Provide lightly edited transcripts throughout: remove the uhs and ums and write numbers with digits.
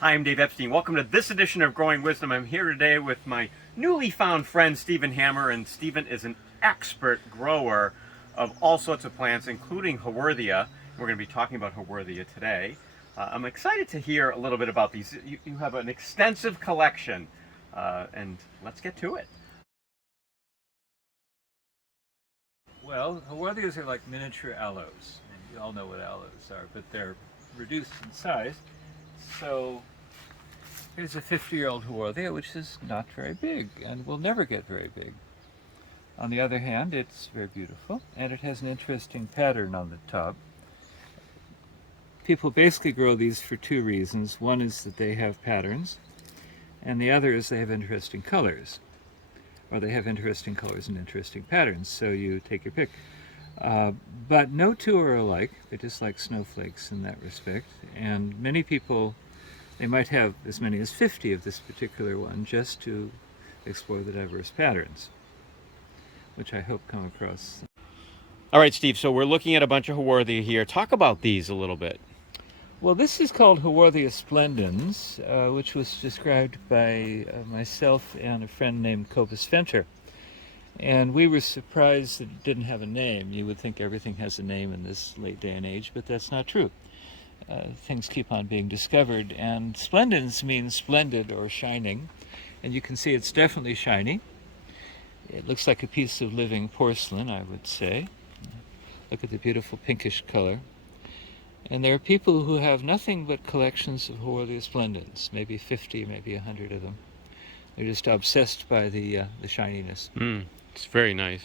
Hi, I'm Dave Epstein. Welcome to this edition of Growing Wisdom. I'm here today with my newly found friend, Stephen Hammer, and Stephen is an expert grower of all sorts of plants, including Haworthia. We're going to be talking about Haworthia today. I'm excited to hear a little bit about these. You have an extensive collection, and let's get to it. Well, Haworthias are like miniature aloes. And you all know what aloes are, but they're reduced in size. So here's a 50-year-old Haworthia, which is not very big and will never get very big. On the other hand, it's very beautiful and it has an interesting pattern on the top. People basically grow these for two reasons. One is that they have patterns, and the other is they have interesting colors. Or they have interesting colors and interesting patterns, so you take your pick. But no two are alike. They're just like snowflakes in that respect. And many people, they might have as many as 50 of this particular one just to explore the diverse patterns, which I hope come across. All right, Steve, so we're looking at a bunch of Haworthia here. Talk about these a little bit. Well, this is called Haworthia splendens, which was described by myself and a friend named Cobus Venter. And we were surprised that it didn't have a name. You would think everything has a name in this late day and age, but that's not true. Things keep on being discovered, and splendens means splendid or shining. And you can see it's definitely shiny. It looks like a piece of living porcelain, I would say. Look at the beautiful pinkish color. And there are people who have nothing but collections of Haworthia splendens, maybe 50, maybe 100 of them. They're just obsessed by the shininess. It's very nice.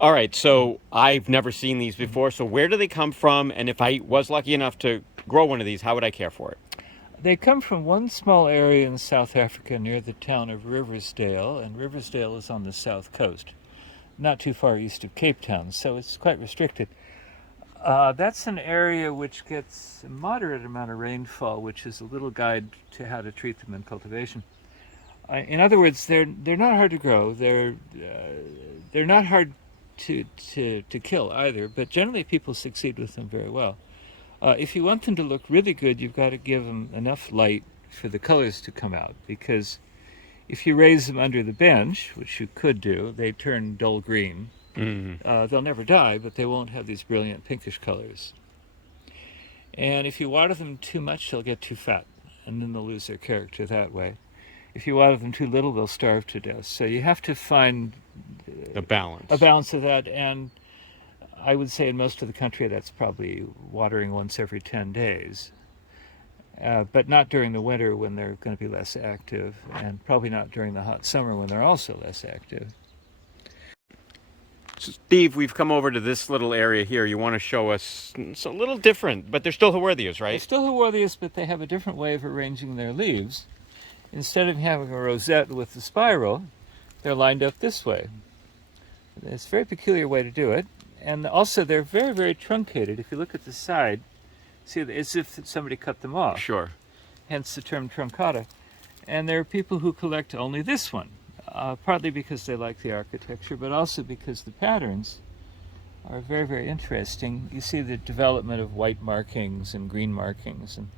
All right, so I've never seen these before, so where do they come from? And if I was lucky enough to grow one of these, how would I care for it? They come from one small area in South Africa near the town of Riversdale, and Riversdale is on the south coast, not too far east of Cape Town, so it's quite restricted. That's an area which gets a moderate amount of rainfall, which is a little guide to how to treat them in cultivation. In other words, they're not hard to grow. They're not hard to kill either, but generally people succeed with them very well. If you want them to look really good, you've got to give them enough light for the colors to come out, because if you raise them under the bench, which you could do, they turn dull green. They'll never die, but they won't have these brilliant pinkish colors. And if you water them too much, they'll get too fat, and then they'll lose their character that way. If you water them too little, they'll starve to death. So you have to find A balance. a balance of that, and I would say in most of the country that's probably watering once every 10 days. But not during the winter when they're going to be less active, and probably not during the hot summer when they're also less active. So Steve, we've come over to this little area here. You want to show us, it's a little different, but they're still Haworthias, They're right? still Haworthias, but they have a different way of arranging their leaves. Instead of having a rosette with the spiral, they're lined up this way. It's a very peculiar way to do it. And also they're very, very truncated. If you look at the side, see, as if somebody cut them off. Sure. Hence the term truncata. And there are people who collect only this one, partly because they like the architecture, but also because the patterns are very, very interesting. You see the development of white markings and green markings, and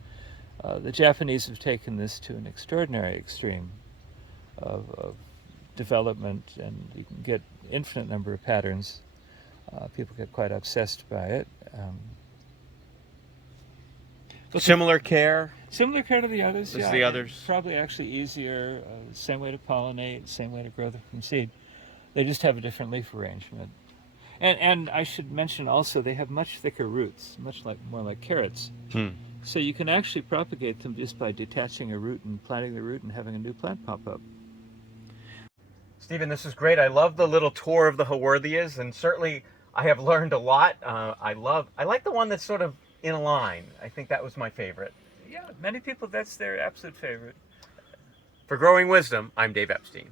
the Japanese have taken this to an extraordinary extreme of development, and you can get infinite number of patterns. People get quite obsessed by it. Similar care. Similar care to the others, As yeah. the others. Probably actually easier, same way to pollinate, same way to grow them from seed. They just have a different leaf arrangement. And I should mention also they have much thicker roots, more like carrots. So you can actually propagate them just by detaching a root and planting the root and having a new plant pop up. Stephen, this is great. I love the little tour of the Haworthias, and certainly I have learned a lot. I like the one that's sort of in a line. I think that was my favorite. Yeah, many people, that's their absolute favorite. For Growing Wisdom, I'm Dave Epstein.